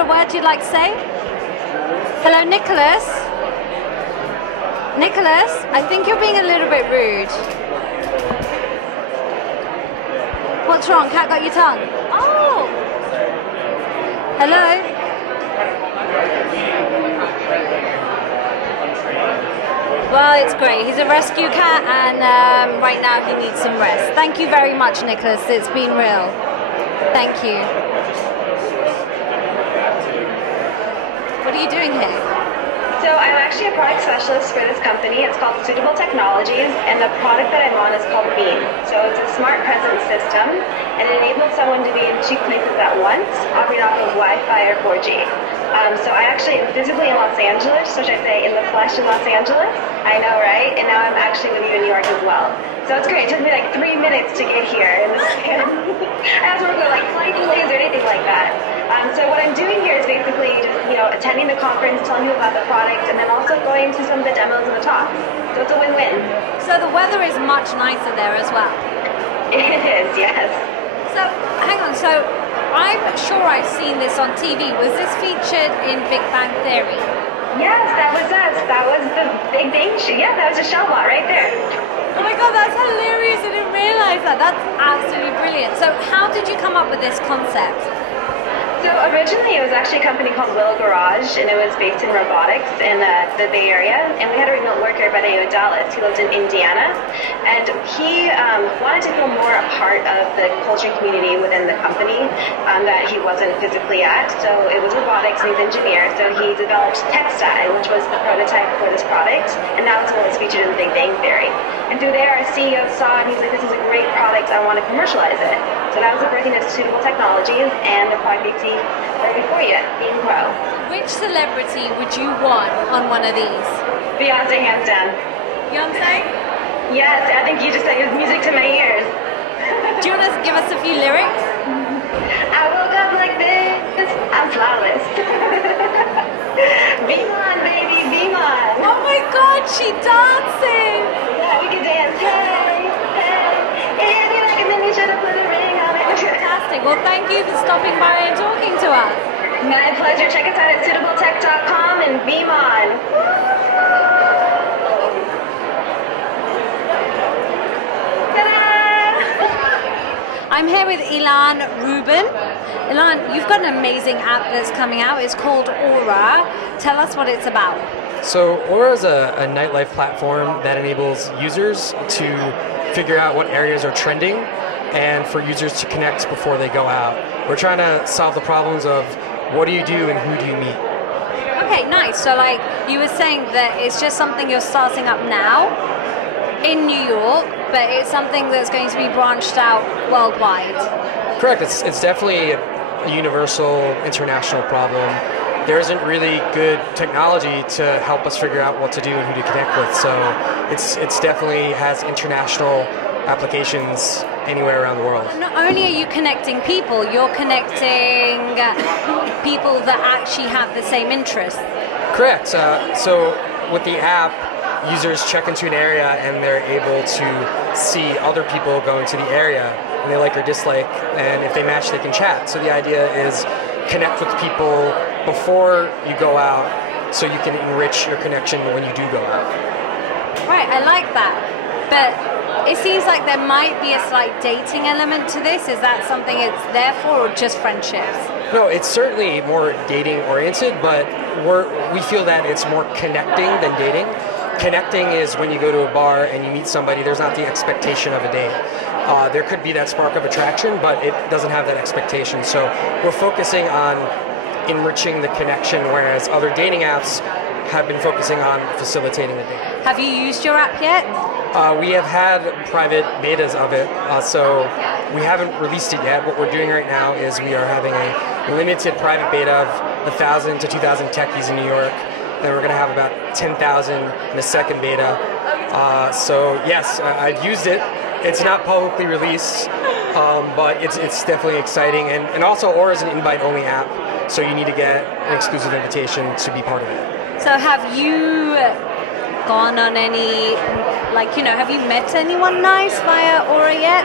couple of words you'd like to say? Hello, Nicholas. Nicholas, I think you're being a little bit rude. What's wrong? Cat got your tongue? Oh! Hello? Well, it's great. He's a rescue cat, and right now he needs some rest. Thank you very much, Nicholas. It's been real. Thank you. What are you doing here? So I'm actually a product specialist for this company. It's called Suitable Technologies, and the product that I'm on is called Beam. So it's a smart presence system, and it enables someone to be in 2 places at once, operating off of Wi-Fi or 4G. So I actually am physically in Los Angeles, so should I say in the flesh in Los Angeles? I know, right? And now I'm actually with you in New York as well. So it's great. It took me like 3 minutes to get here. And I don't have to work with like flight delays or anything like that. So what I'm doing here is basically just, attending the conference, telling you about the product, and then also going to some of the demos and the talks. So it's a win-win. So the weather is much nicer there as well? It is, yes. So, hang on, so I'm sure I've seen this on TV. Was this featured in Big Bang Theory? Yes, that was us. That was the Big Bang show. Yeah, that was a Shelbot right there. Oh my god, that's hilarious. I didn't realize that. That's absolutely brilliant. So how did you come up with this concept? So originally it was actually a company called Will Garage, and it was based in robotics in the Bay Area. And we had a remote worker by the name of Dallas who lived in Indiana. And he wanted to feel more a part of the culture community within the company that he wasn't physically at. So it was robotics, and he's an engineer. So he developed TechSty, which was the prototype for this product. And that was what was featured in the Big Bang Theory. And through there, our CEO saw it, and he's like, this is a great product, I want to commercialize it. So that was the birthing of Suitable Technologies, and the product you see right before you, Beam Pro. Which celebrity would you want on one of these? Beyonce, hands down. Beyonce? Yes, I think you just sang music to my ears. Do you want to give us a few lyrics? I woke up like this, I'm flawless. Beam on, baby, beam on. Oh my god, she dancing! Yeah, we can dance. Hey, hey. If you like it, then you should have put a ring on it. Fantastic. Well, thank you for stopping by and talking to us. My pleasure. Check us out at suitabletech.com and beam on. Ta-da! I'm here with Ilan Rubin. Ilan, you've got an amazing app that's coming out. It's called Aura. Tell us what it's about. So Aura is a nightlife platform that enables users to figure out what areas are trending and for users to connect before they go out. We're trying to solve the problems of what do you do and who do you meet. Okay, nice. So like you were saying that it's just something you're starting up now in New York, but it's something that's going to be branched out worldwide. Correct. It's definitely a universal international problem. There isn't really good technology to help us figure out what to do and who to connect with. So it's definitely has international applications anywhere around the world. Not only are you connecting people, you're connecting people that actually have the same interests. Correct. So with the app, users check into an area and they're able to see other people going to the area and they like or dislike, and if they match they can chat. So the idea is connect with people before you go out so you can enrich your connection when you do go out. Right, I like that. But it seems like there might be a slight dating element to this. Is that something it's there for, or just friendships? No, it's certainly more dating oriented, but we feel that it's more connecting than dating. Connecting is when you go to a bar and you meet somebody, there's not the expectation of a date. There could be that spark of attraction, but it doesn't have that expectation. So we're focusing on enriching the connection, whereas other dating apps have been focusing on facilitating the date. Have you used your app yet? We have had private betas of it, so we haven't released it yet. What we're doing right now is we are having a limited private beta of 1,000 to 2,000 techies in New York. Then we're going to have about 10,000 in a second beta. So yes, I've used it. It's not publicly released, but it's definitely exciting. And also Aura is an invite-only app, so you need to get an exclusive invitation to be part of it. So have you gone on any, have you met anyone nice via Aura yet?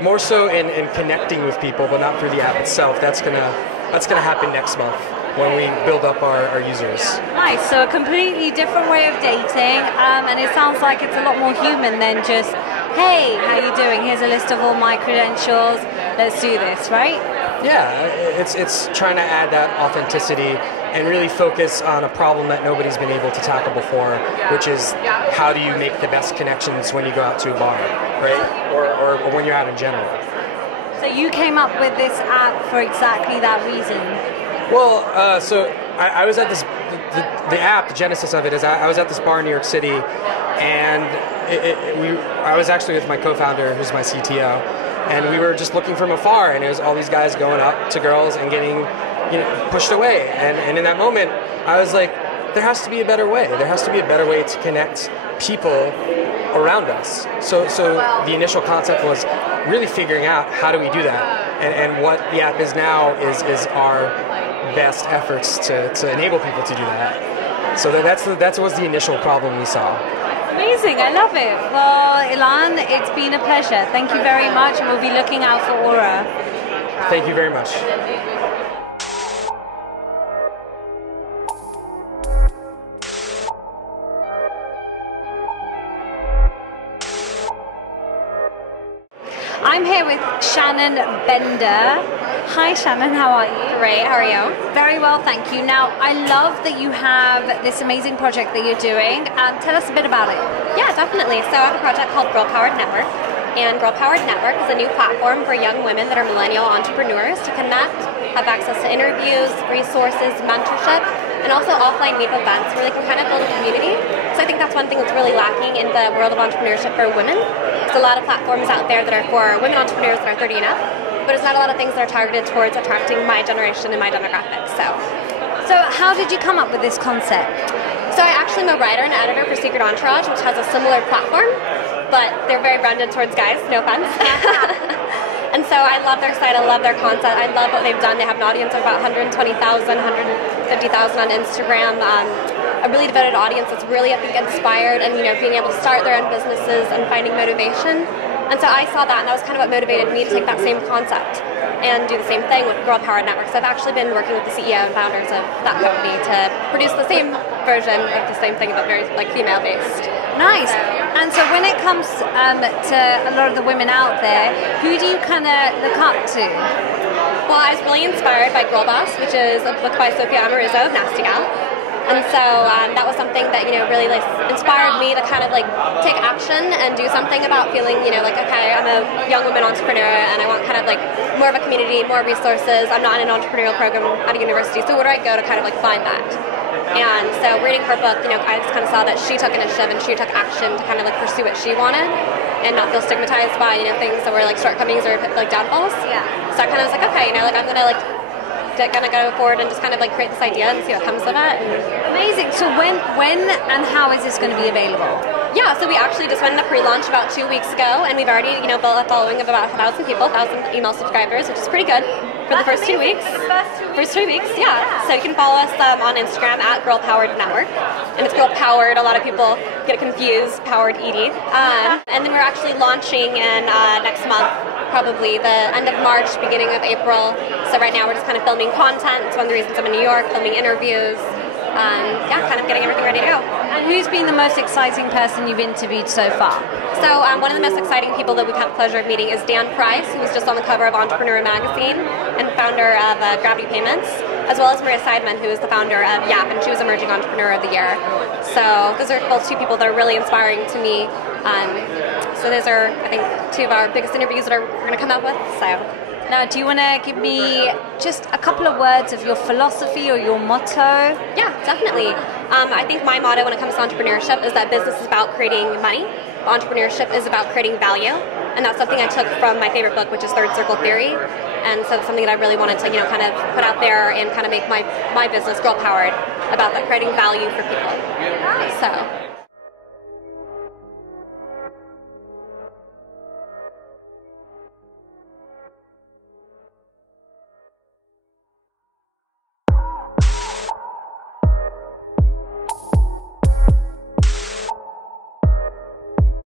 More so in connecting with people, but not through the app itself. That's going to that's going to happen next month when we build up our users. Nice. So a completely different way of dating, and it sounds like it's a lot more human than just, hey, how you doing? Here's a list of all my credentials. Let's do this, right? Yeah, it's trying to add that authenticity and really focus on a problem that nobody's been able to tackle before, which is how do you make the best connections when you go out to a bar, right? Or when you're out in general. So you came up with this app for exactly that reason? Well, so I was at this, the app, the genesis of it is I was at this bar in New York City, and I was actually with my co-founder, who's my CTO, and we were just looking from afar, and it was all these guys going up to girls and getting pushed away. And in that moment, I was like, there has to be a better way. There has to be a better way to connect people around us. So the initial concept was really figuring out how do we do that, and what the app is now is our best efforts to enable people to do that. So that was the initial problem we saw. Amazing, I love it. Well, Ilan, it's been a pleasure. Thank you very much, and we'll be looking out for Aura. Thank you very much. I'm here with Shannon Bender. Hi Shannon, how are you? Great, how are you? Very well, thank you. Now, I love that you have this amazing project that you're doing. Tell us a bit about it. Yeah, definitely. So I have a project called Girl Powered Network. And Girl Powered Network is a new platform for young women that are millennial entrepreneurs to connect, have access to interviews, resources, mentorship, and also offline meet events where they can kind of build a community. So I think that's one thing that's really lacking in the world of entrepreneurship for women. There's a lot of platforms out there that are for women entrepreneurs that are 30 and up, but there's not a lot of things that are targeted towards attracting my generation and my demographic. So how did you come up with this concept? So I actually am a writer and editor for Secret Entourage, which has a similar platform, but they're very branded towards guys, no offense. And so I love their site, I love their content, I love what they've done. They have an audience of about 120,000, 150,000 on Instagram. A really devoted audience that's really, I think, inspired and being able to start their own businesses and finding motivation. And so I saw that, and that was kind of what motivated me to take that same concept and do the same thing with Girl Powered Network. So I've actually been working with the CEO and founders of that company to produce the same version of the same thing, but very female-based. Nice. And so when it comes to a lot of the women out there, who do you kind of look up to? Well, I was really inspired by Girl Boss, which is a book by Sophia Amorizzo of Nasty Gal. And so that was something that really inspired me to kind of take action and do something about feeling okay, I'm a young woman entrepreneur and I want kind of more of a community, more resources. I'm not in an entrepreneurial program at a university, so where do I go to kind of find that? And so reading her book, I just kind of saw that she took initiative and she took action to kind of pursue what she wanted and not feel stigmatized by things that were shortcomings or downfalls. Yeah. So I kind of was okay, I'm gonna go forward and just kind of create this idea and see what comes of it. Amazing. So when and how is this going to be available? Yeah, so we actually just went in a pre-launch about 2 weeks ago, and we've already built a following of about 1,000 people, 1,000 email subscribers, which is pretty good for the first 2 weeks. First 2 weeks, yeah. So you can follow us on Instagram at Girl Powered Network, and it's Girl Powered. A lot of people get confused, Powered ED. And then we're actually launching in next month, probably the end of March, beginning of April. So right now we're just kind of filming content. It's one of the reasons I'm in New York, filming interviews. Kind of getting everything ready to go. And who's been the most exciting person you've interviewed so far? So one of the most exciting people that we've had the pleasure of meeting is Dan Price, who was just on the cover of Entrepreneur Magazine and founder of Gravity Payments, as well as Maria Seidman, who is the founder of Yap, and she was Emerging Entrepreneur of the Year. So those are both two people that are really inspiring to me. So those are, I think, two of our biggest interviews that we're going to come up with. So. Now, do you want to give me just a couple of words of your philosophy or your motto? Yeah, definitely. I think my motto when it comes to entrepreneurship is that business is about creating money. Entrepreneurship is about creating value. And that's something I took from my favorite book, which is Third Circle Theory. And so it's something that I really wanted to, kind of put out there and kind of make my business Girl Powered about that creating value for people. So.